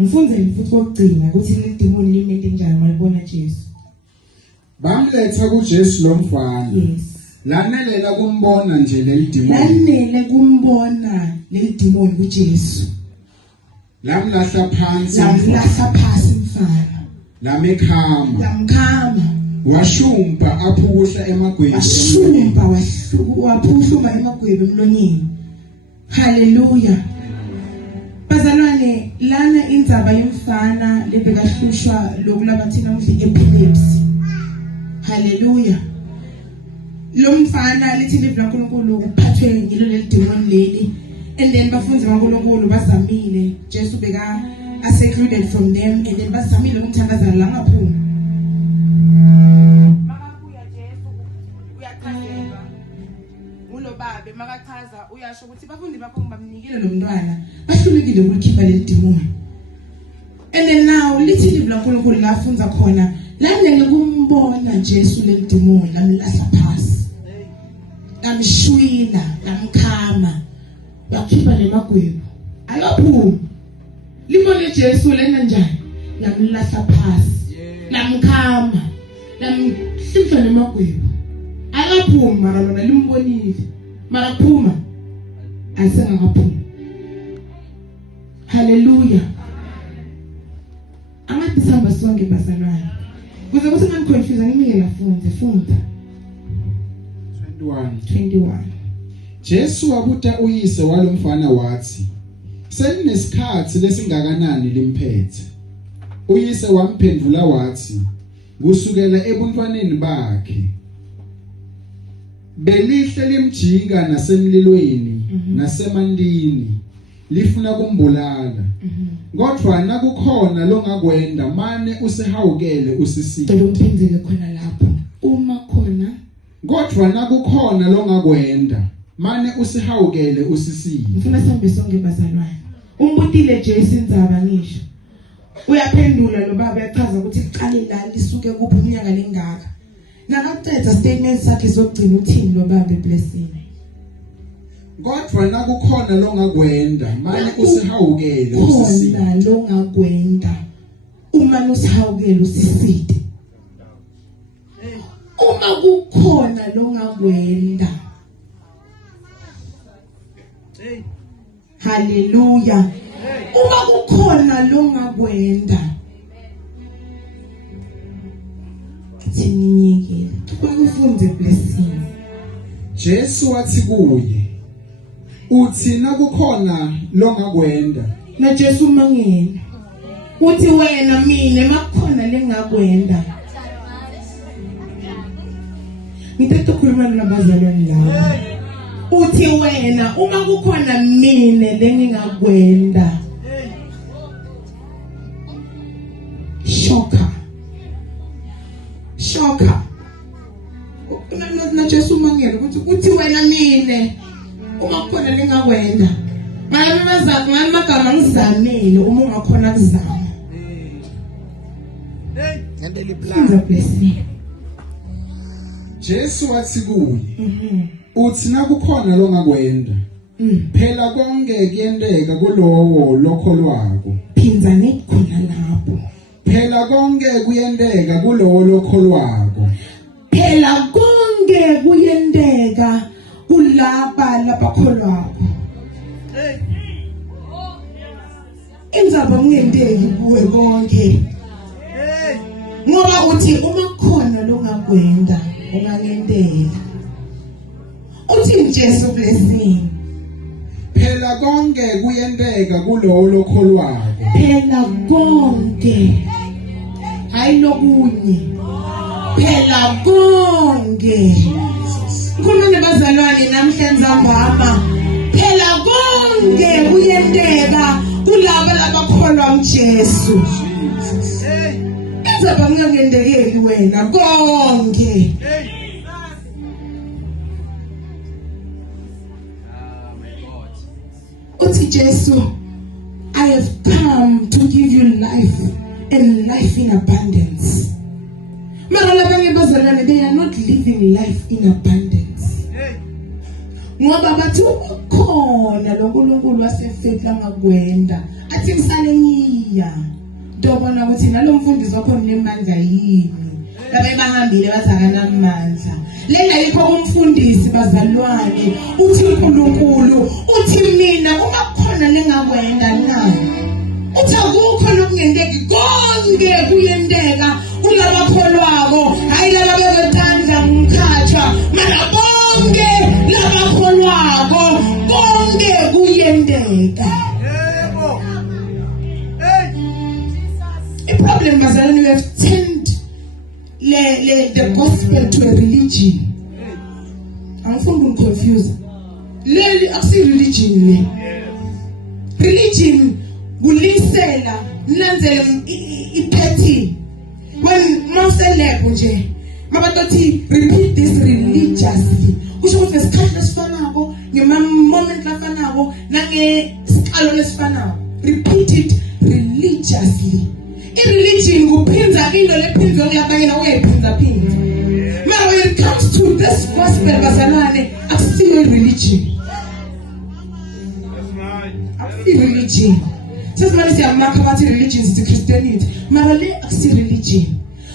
Ngifundzele futhi kokugcina ukuthi le demon limele njani malibona Jesu. Bamletha kuJesu lo mfana. Yes. Lanelela kumbona nje le demon. Lanele kumbona le demon kuJesu. Lamlahla phansi. Lamlahla phansi mfana. Lamkhama. Washumpa aphuhla emagwebu. Waphuhluma emagwebu emlonyeni. Hallelujah. Bazalwane lana indzaba yomfana lebekahlushwa lokulabathina umhli epilepsy. Hallelujah. Lo mfana lithi livela kuNkulunkulu uphathwe ngilo le demon leli, and then bafunzi baNkulunkulu bazamile Jesu beka secluded from them, and then bazamile ukumthandazana la ngaphuma. Makabuya Jesu uyachazelwa ngulo babe, makachaza uyasho ukuthi bafundi bakho ngibamnikile lo mntwana bahlulekile ukukhipha le demon. And then now lithi livela kuNkulunkulu lafunza khona lanele kumbona Jesu le demon lamlahla phasi. Lamshwila, lamkhama, wakhipha nemagwebu. Akaphumi. Libone Jesu lena njani? Lamlahla phasi. Lamkhama, lamhlifha nemagwebu. Akaphumi mara lona limbonile. Mara phuma asengakaphumi. Hallelujah. Amathi sihamba sonke bazalwane. Kuze kuthi maniconfuse ngimike lafunde funda. 21. Jesu wabuta uyise walomfana wathi, "Selinesikhathi lesingakanani limphethe?" Uyise wamphendula wathi, "Kusukela ebuntwaneni bakhe. Belihle limjika nasemlilweni nasemandini, lifuna kumbulala. Kodwa nakukhona longakwenda mane usihawukele usisize." Ngiphendule khona lapho. Uma khona Kodwa nakukhona longakwenda mane usihawukele usisize. Ngifuna sihambe sonke bazalwane. Umbutile Jesu indzaba ngisho. Uyaphendula lo baba uyachaza ukuthi iqale la lisuke kuphi iminyaka lengaka. Nakaqeda statement sakhe sokugcina uthini lo baba eblessing. Kodwa nakukhona longakwenda mane usihawukele usisize. Khona longakwenda uma usihawukele usiside. Uma kukhona longakwenda. Hallelujah. Uma kukhona longakwenda. Sinyike. Bakufunze blessing. Jesu wathi kuye, "Uthi nakukhona longakwenda." Na Jesu mangena. Uthi wena mina makukhona lengakwenda. Ngithethe ukukhuluma nabazalwane lawo. Uthi wena uma kukhona mina lengingakwenda. Shoka. Na Jesu mangena uthi wena mina uma kukhona lengakwenda. Ngama ngizamile uma ungakhona kuzama. Ngandeli plan. Jesu wathi kuye, "Uthi nakukhona longakwenda. Phela konke kuyendeka kulowo lokholwako." Phinza nekhona lapho. Phela konke kuyendeka kulowo lokholwako. Phela konke kuyendeka kulaba labakholwako. Indzaba kungenteki kuwe konke. Ngoba uthi uma kukhona longakwenda ungangentela. Uthi Jesu blessing. Phela konke kuyendeka kulowo lokholwako. Phela konke. Hayi lokunye. Phela konke. Khuluma bazalwane namhlanje ngihamba. Phela konke kuyendeka kulabo labakholwa uJesu. Indzaba ngiyendekeli wena konke. Uthi Jesu, "I have come to give you life and life in abundance." Mara labanye bazalwane, they are not living life in abundance. ngoba bathi ukhona lo nkulunkulu wasefake langakwenda athi ngisale ngiya dobona ukuthi nalomfundisi wakho unemandla yini labe bahambile bathi akanamandla lela yikho umfundisi bazalwane uthi uNkulunkulu uthi mina uma khona lengakwenda na uthi akukho lokungenteki konke kuyenteka kulabakholwako hayi laba bebethandla ngumkhathwa mara bonke labakholwako konke kuyenteka. The problem is that we have turned the gospel to a religion. I'm confused. Leli akusi religion le. Religion kulisela nanzela ipattern. When mawuseleko nje mabatothi repeat this religiously. Kusho ukuthi ngesikhathi lesifanako nge-moment lafanako nangesikalo lesifanako. Repeat it religiously. I-religion kuphinza into lephinzwa kuyabanye na uyayiphinza phinza. But when it comes to this gospel bazalwane akusiyo religion. Akusiyo religion. Sesimanje siyamakha bathi religion is Christianity. Mara le akusiyo religion.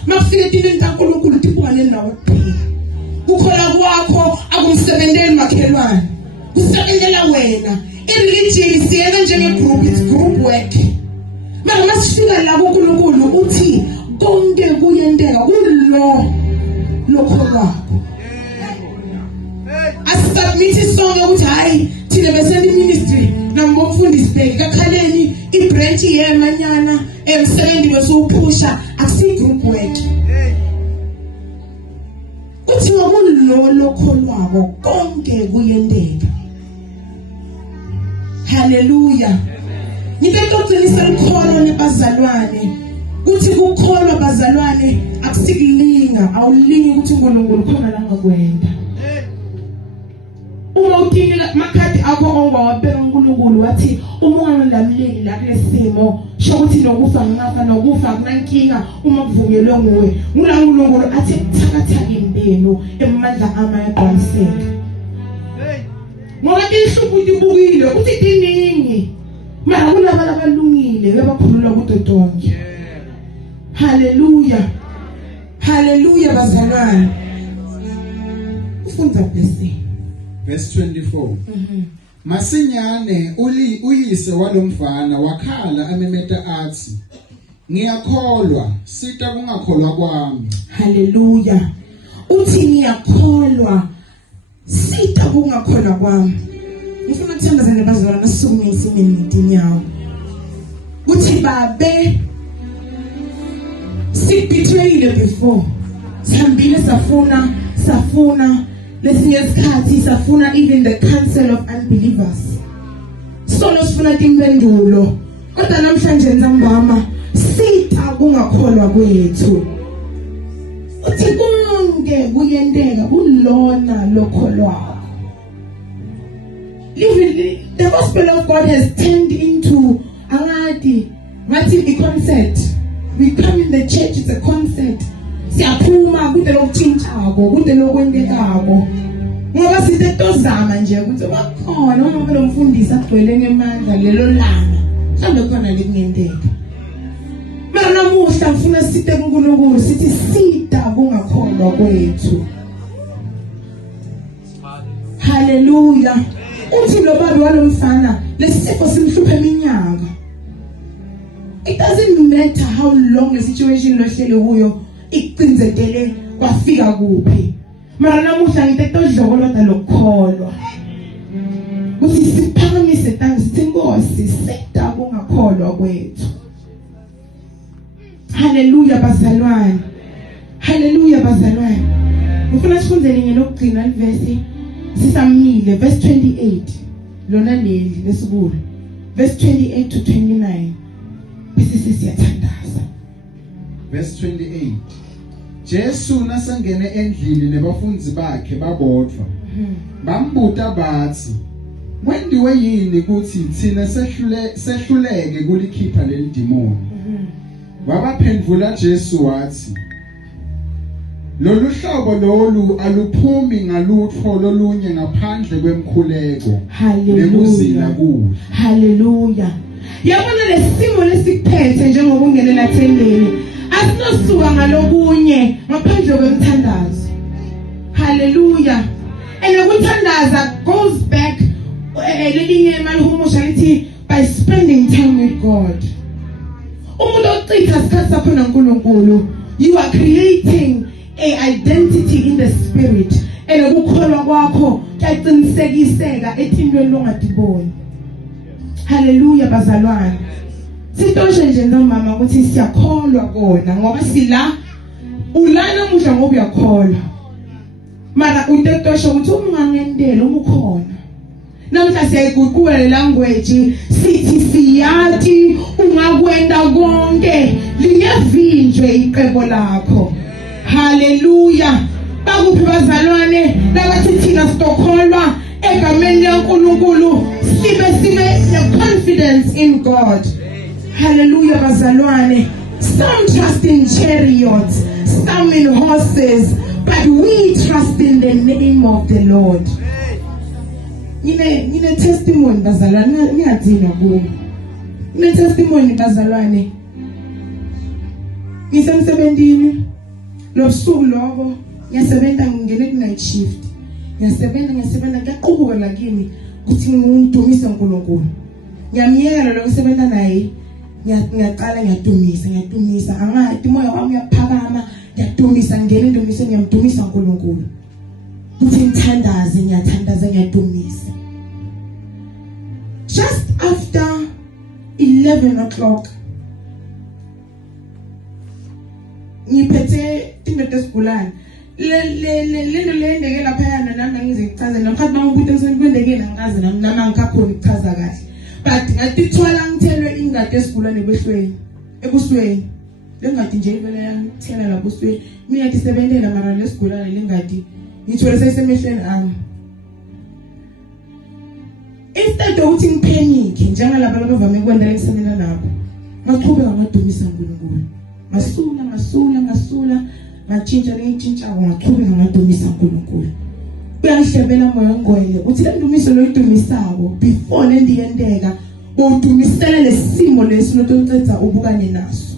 Makufike into kaNkulunkulu tipukane nawe kuphela. Ukhola kwakho akumsebenzeli makhelwane. Kusebenzela wena. I-religion siyena njenge-group, it's group work. Mara masifika la kuNkulunkulu uthi konke kuyenteka kulo lokholwakho. Asubmit isonke ukuthi hayi thina beseni ministry nangomfundisi bheki kakhaleni ibranch yemanyana emsebenzi besuphusha akusi group work. Uthi ngokulo lokholwakho konke kuyenteka. Hallelujah. Ngibekuqinisa ukholo nebazalwane uthi ukukholwa bazalwane akusikulinga awulingi ukuthi uNkulunkulu khona la ngakwenda. Uma uthini makhadi akho ongawabeka uNkulunkulu wathi uma ungalamleli la kulesimo shokuthi nokufa ngafa nokufa kunankinga uma kuvunyelwe nguwe ngula uNkulunkulu athi kuthakatha impilo emandla amayaqiniseka. Ngoba ishubu libukile uthi diningi mara kulaba labalungile bebakhulula kuDodonke. Hallelujah. Hallelujah bazalwane. Ufunda blessing. Verse 24. Masinyane uyise walomfana wakhala amemeta athi ngiyakholwa sita kungakholwa kwami. Hallelujah. Uthi ngiyakholwa sita kungakholwa kwami. Ngifuna ukuthandazana bazalwane nasukume isimini ngitinyawo. Uthi babe sibitweyile before. Sihambile safuna lesinye isikhathi safuna even the council of unbelievers. Solo sifuna impendulo. Kodwa namhlanje nzambama sita kungakholwa kwethu. Uthi konke kuyenteka kulona lokholwako. Even the gospel of God has turned into a concert. We come in the church, it's a concert. Siyaphuma kude lokuthinthako kude lokwendekako ngoba sitetozama nje ukuthi bakhona uma lo mfundisi agcwele ngemandla lelo langa mhlawumbe khona lekungenteka. Mara namuhla ngifuna site kuNkulunkulu sithi sita kungakholwa kwethu. Hallelujah. Uthi lo baba walomfana lesifo simhlupha iminyaka. It doesn't matter how long the situation lohlele kuyo iqinzetele kwafika kuphi. Mara namuhla ngitetodlokoloda lokholwa. Uthi siphakamise thansi sithi Nkosi sita kungakholwa kwethu. Hallelujah bazalwane. Hallelujah bazalwane. Ngifuna sifundele ngelokugcina ivesi sisamile verse 28 lona leli lesibulu verse 28 to 29 bese siyathandaza. Verse 28. Jesu nasangene endlini nebafundisi bakhe babodwa. Bambuta bathi wendiwe yini ukuthi thina sehluleke kulikhipha leli demoni. Wabaphendula Jesu wathi lolu hlobo lolu aluphumi ngalutho lolunye ngaphandle kwemkhuleko nekuzila kuhle. Hallelujah. Yabona lesimo lesikuphethe njengoba ungenela thendeni asinosuka ngalokunye ngaphandle kwemthandazo. Hallelujah. And ukuthandaza goes back lelinye malihumusha lithi by spending time with God. Umuntu ochitha isikhathi sakho noNkulunkulu, you are creating a identity in the spirit. And ukukholwa kwakho kuyaqinisekiseka ethintweni longadiboni. Hallelujah bazalwane. Sitoshe nje nomama ukuthi siyakholwa kona ngoba sila ulana mudla ngoba uyakholwa. Mara utetosha ukuthi ungangendela umukhona. Namhla siyayiguqula le language sithi siyati ungakwenda konke lingevinjwe iqebo lakho. Hallelujah. Bakuphi bazalwane labathi thina sitokholwa egameni laNkulunkulu sibe confidence in God. Hallelujah bazalwane. Some trust in chariots, some in horses, but we trust in the name of the Lord. Ngine testimony bazalwane ngiyadina kuyo. Ngine testimony bazalwane. Ngisemsebenzini lo suku lobo ngiyasebenza ngingene ku night shift. Ngiyasebenza kuyaqubuka la kimi ukuthi ngidumise uNkulunkulu. Ngiyamyekela lo kusebenza naye. Ngiyaqala ngiyadumisa angathi moya wami uyaphakama ngiyadumisa ngene indumise ngiyamdumisa uNkulunkulu. Uthi ngithandaze ngiyadumisa. Just after 11 o'clock ngiphethe into esigulane le ndeke lapha yana nami ngize ngichaze lapha bangibuthi ngisekwendeke nangaze nami ngikakhona ukuchaza kahle. But ngatithwala ngithelwe ingadi esigulane kwehlweni ebusweni. Lengadi nje ivele yangithela lapho usweni. Mina ngithi sebenzela mara lesigulane lengadi ngithole seyisemehlweni ami. Instead of ukuthi ngipanic njengalabo abavame kwenda lekusebenzana nabo. Ngaqhubeka ngadumisa uNkulunkulu. Ngasula ngatshintsha ngaqhubeka ngadumisa uNkulunkulu. Uyangihlebela moya ngcwele uthi le ndumiso loyidumisako before le ndiyendeka udumisela lesimo lesi lokucetha ubukane naso.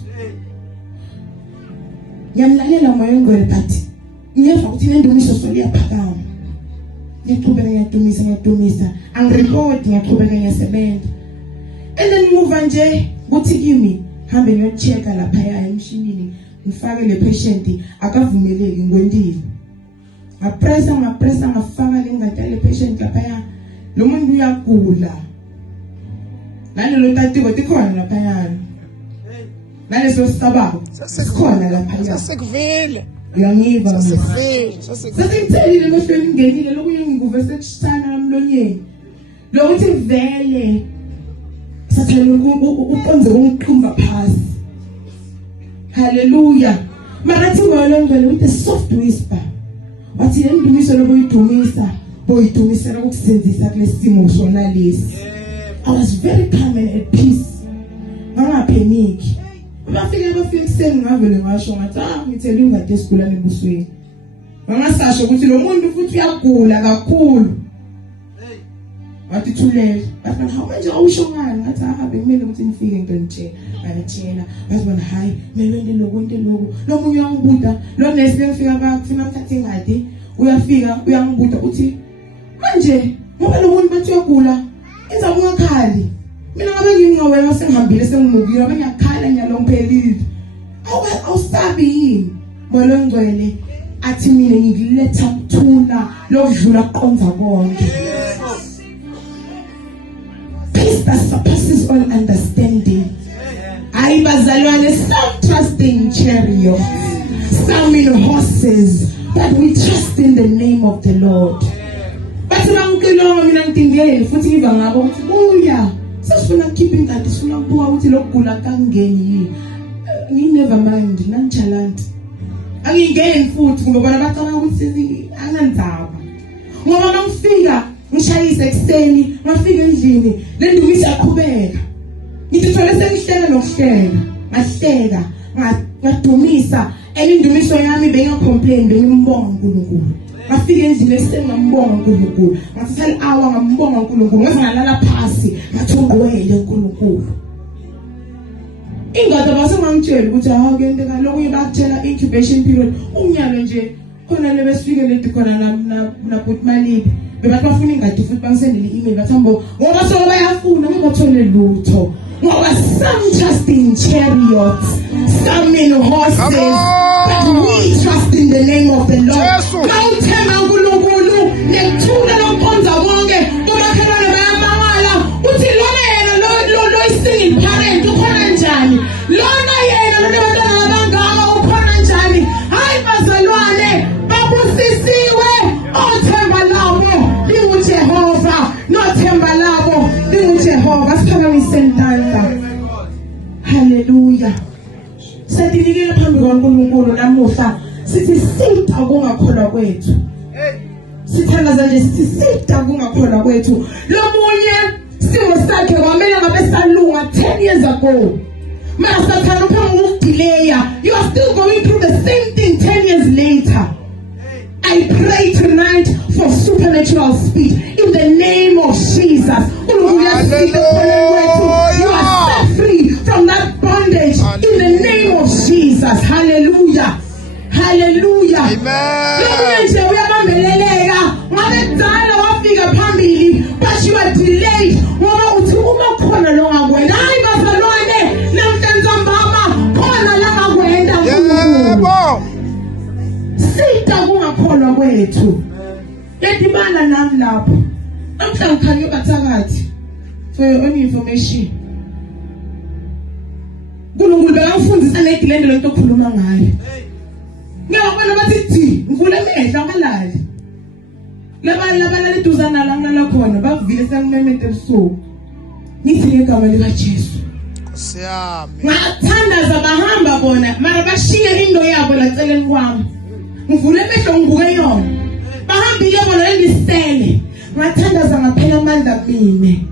Ngiyamlalela moya ngcwele but ngiyeva ukuthi le ndumiso soliyaphakama. Ngiyaqhubeka ngiyadumisa angirecord ngiyaqhubeka ngiyasebenza. And then move nje kuthi kimi hambe ngiyochecka lapha emshinini ngifake le patient akavumeleki ngikwendile. Ngapressa ngafaka lengadi le patient lapha lo muntu uyagula. Nalelo tatiko tikhona lapha yana. Naleso sisabako sikhona lapha. Sasekuvile. Uyangiva Sasekuvile. Sasengithelile mehlweni ngenile lokunye ngikuve sekushana namlonyeni. Lokuthi vele sathele uqonze ungiqhumba phasi. Hallelujah. Marathi ngolongwe with a soft whisper. Wathi lendumiso lokuydumisa boyidumisela ukusenzisa kulesimo sona lesi. I was very calm and at peace. Ngapanic. Bafike sengavele ngasho ngathi ngithele ingadi esigulane ebusweni. Ngasasho ukuthi lo muntu futhi uyagula kakhulu. Wathi thulele. Bathi manje awusho ngani ngathi bekumele ukuthi ngifike ngitshela. Ayatshela. Bazibona hayi melende lokho. Lo munye uyangibuda, lo nesi bengifika bakufuna ukuthatha ingadi. Uyafika uyangibuda uthi manje ngoba lo muntu bathi uyagula enza ungakhali. Mina ngabe ngingawela sengihambile sengimukile abengiyakhala ngiyalomphelile. Awusabi yini? Moya ngcwele athi mina ngikuletha ukuthula lokudlula kuqonza konke. Peace that surpasses all understanding. Ayi bazalwane, some trust in chariots, some in horses, but we trust in the name of the Lord. Bathi bangikilonga mina ngidingele futhi ngiva ngabo ukuthi buya sesifuna keeping that sifuna ukubuka ukuthi lokugula kangeni yini. Never mind nonchalant. Angingeni futhi ngoba bona bacabanga ukuthi anganzaba. Ngoba mangifika ngishayisa ekseni ngafika endlini le ndumiso yaqhubeka. Ngithi thole sengihleka nokuhleka ngahleka ngadumisa Indumiso yami bengacomplain bengimbonga uNkulunkulu. Ngafika endlini esengambonga uNkulunkulu. Ngasala hour ngambonga uNkulunkulu. Ngazingalala phansi ngathi ungqwele uNkulunkulu. Ingado basengangitshela ukuthi kuyenteka lokhu bakutshela incubation period umnyalo nje khona lebesifike lethi khona na Butmalibi bebathi bafuna ingadi futhi bangisendele email bathambo ngoba so bayafuna ngokuthole lutho ngoba some trust in chariots, some in horses, but we trust in the name of the Lord. Mawuthemba uNkulunkulu nekuthula lokukhonza konke kumakhelwane bayamangala uthi lona yena lo single parent ukhona njani, lona yena lo bantwana abangaka ukhona njani. Hayi bazalwane babusisiwe othemba labo linguJehova, nothemba labo linguJehova. Siphakamise intandla. Hallelujah. Sadinikile phambi kwaNkulunkulu namuhla sithi sita kungakholwa kwethu. Sithandaza nje sithi sita kungakholwa kwethu. Lomunye simo sakhe kwamele ngabe salunga 10 years ago. Masathana uphambi ukudelaya. You are still going through the same thing 10 years later. I pray tonight for supernatural speed in the name of Jesus. You are set free from that bondage in the name of Jesus. Hallelujah. Hallelujah. Amen. But you are delayed. Sita kungakholwa kwethu. Yadibana nami lapho. Namhla ngikhanye bathakathi. For your own information. uNkulunkulu bekangifundisa ngedilende lento okhuluma ngayo. Ngiyabona bathi ngivule amehlo akalali. Laba leduzana la ngala khona bavile sangimemete ebusuku. Ngithi ngegama lika Jesu. Siyami. Ngathandaza bahamba bona mara bashiye into yabo la celeni kwami. Ngivule amehlo ngibuke yona. Bahambile bona ngisele. Ngathandaza ngaphela amandla kimi.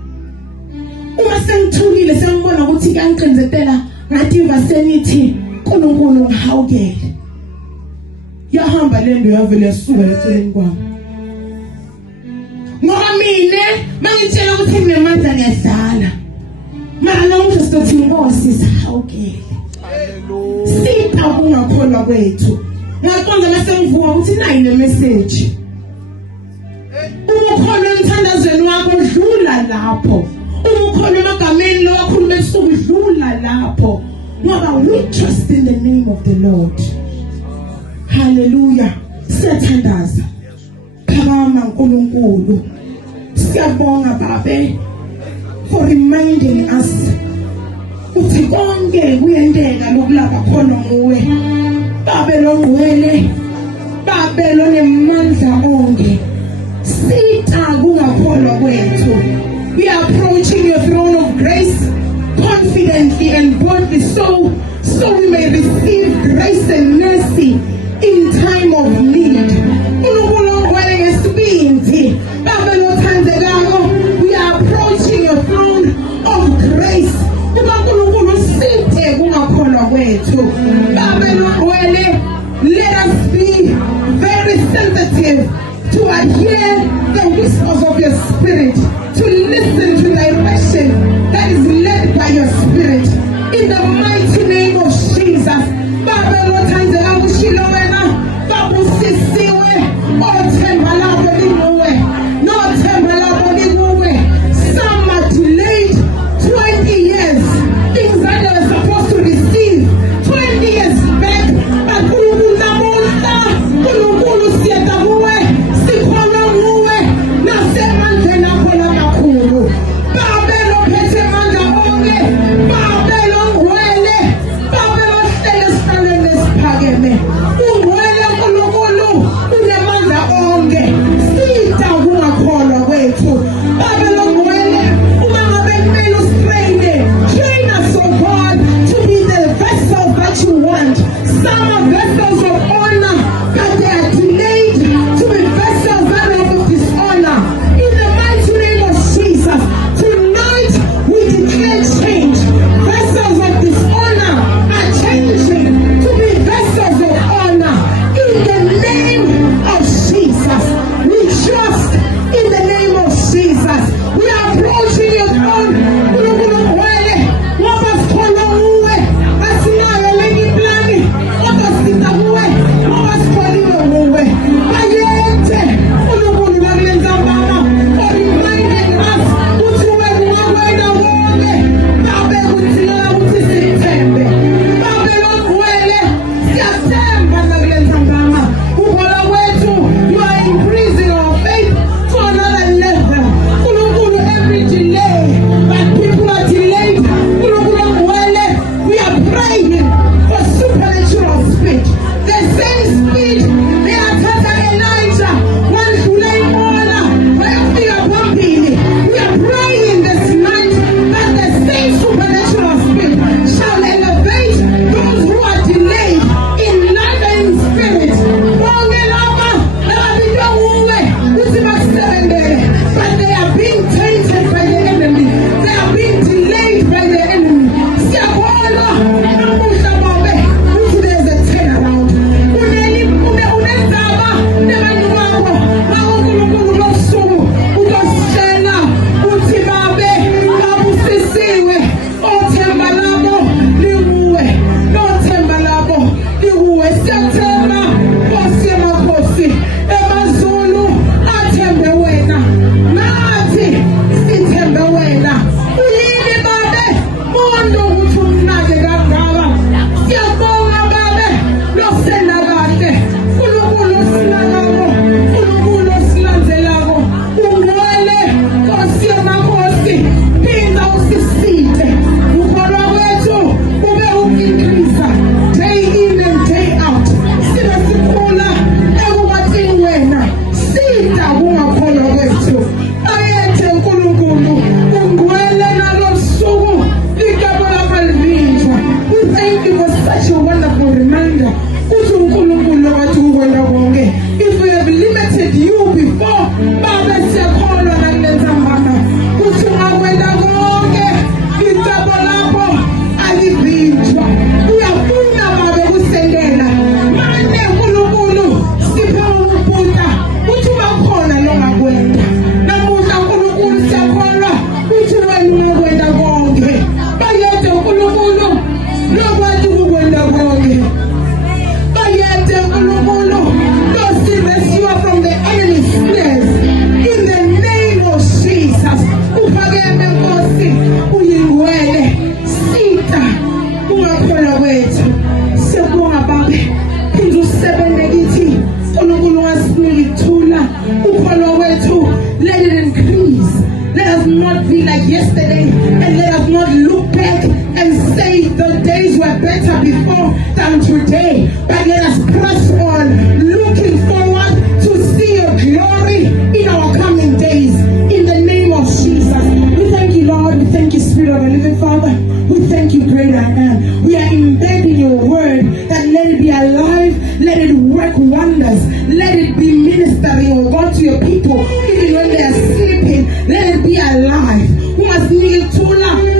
Uma sengithulile sengibona ukuthi kuyangiqinzetela ngathi vasenithi uNkulunkulu ngihawukele. Yahamba lendo yavele yasuka eceleni kwami. Ngoba mina mangitshela ukuthi nginemandla ngiyadlala. Mara namuhla sizothi inkosi sihawukele. Hallelujah. Sipha kungakholwa kwethu. Ngaqonda mase ngivuka ukuthi nayi le message. Ukukholwa emthandazweni wakho dlula lapho. Ukukholwa emagameni lo wakhuluma ebusuku dlula lapho. Ngoba we trust in the name of the Lord. Hallelujah. Siyathandaza. Phakama uNkulunkulu. Siyabonga babe for reminding us ukuthi konke kuyenteka lokulapha khona nguwe. Babe lo ngwele. Babe lo nemandla onke. Sita kungakholwa kwethu. We are approaching your throne of grace confidently and boldly so we may receive grace and mercy in time of need. We are approaching your throne of grace. Let us be very sensitive to hear the whispers of your spirit, to listen to direction that is led by your spirit. In the mighty name of Jesus. Some are delayed 20 years. Things that they were supposed to receive 20 years back. But praying for supernatural speed. The same speed they athatha Elijah wandlula inqola wayofika phambili. We are praying this night that the same supernatural speed shall elevate those who are delayed in life and in spirit. Bonke laba ababizwa nguwe ukuthi bakusebenzele, but they are being tainted by the enemy. They are being delayed by the enemy. Siyabona namuhla babe ukuthi there's a turnaround. Unezaba nabantu bakho uNkulunkulu losuku uzositshela uthi babe babusisiwe, othemba labo likuwe, nothemba labo likuwe. Siyathemba Nkosi yamakhosi, emazulu athembe wena, nathi sithembe wena. Uyini babe muntu ukuthi umnake kangaka. Siyabonga babe losena kahle, uNkulunkulu sinakako, uNkulunkulu silandelako. Ungcwele Nkosi yamakhosi, phinda usisithe. Ukholwa kwethu kube uku-increase day in and day out. Sibe sikhula ekukwathini wena, sida kungakholwa kwethu. Ayethe uNkulunkulu ungcwele nalo suku igama lakho livinjwa. We thank you for such a wonderful reminder. Uthi uNkulunkulu wathi ukwela konke. If we have limited you before, babe siyakholwa nakule ntambama uthi ungakwela konke, igama lakho alivinjwa. Uyafuna babe kusendela mane uNkulunkulu siphe ukubhuda uthi bakhona longakwenda. Namuhla uNkulunkulu siyakholwa uthi wena ungakwenda konke. Bayede uNkulunkulu lokwathi ukwenda konke. Bayede uNkulunkulu losiresiwa from the enemy's snares. In the name of Jesus. Uphakeme Nkosi, uyingcwele, sita ungakholwa kwethu. Siyabonga babe, phinda usebenze kithi. uNkulunkulu ungasinika ithula. Ukholwa kwethu, let it increase. Let us not be like yesterday, and let us not look back and say the days were better before than today. But let us press on, looking forward to see your glory in our coming days. In the name of Jesus. We thank you, Lord. We thank you, Spirit of the living Father. We thank you, great I am. We are embedding your word, that let it be alive, let it work wonders, let it be ministering, oh God, to your people, even when they are sleeping. Let it be alive. We must need to learn.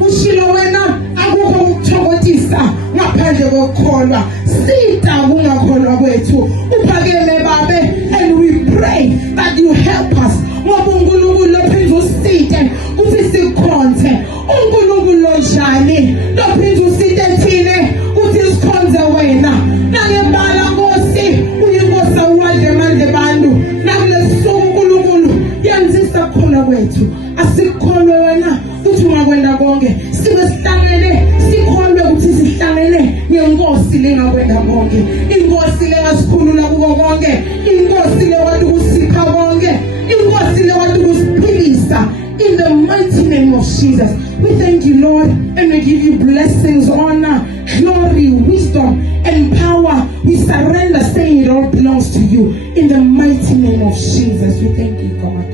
Ushilo wena akukho ukuthokozisa ngaphandle kokholwa. Sita kungakholwa kwethu. Uphakeme babe, and we pray that you help us. Ngoba uNkulunkulu lophinda usite uthi sikhonze. uNkulunkulu lonjani lophinda usite thine uthi sikhonze wena. Nangebala Nkosi uyinkosi awuwadle manje bantu. Nakulesuku uNkulunkulu yenzisa khona kwethu. Asikholwe wena uthi ungakwenda konke. Sibe sihlangene sikholwe ukuthi sihlangene ngenkosi lengakwenda konke. Inkosi lengasikhulula kuko konke. Inkosi lewathi ukusipha konke. Inkosi lewathi ukusiphilisa. In the mighty name of Jesus. We thank you, Lord, and we give you blessings, honor, glory, wisdom, and power. We surrender, saying it all belongs to you. In the mighty name of Jesus. We thank you, God.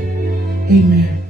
Amen.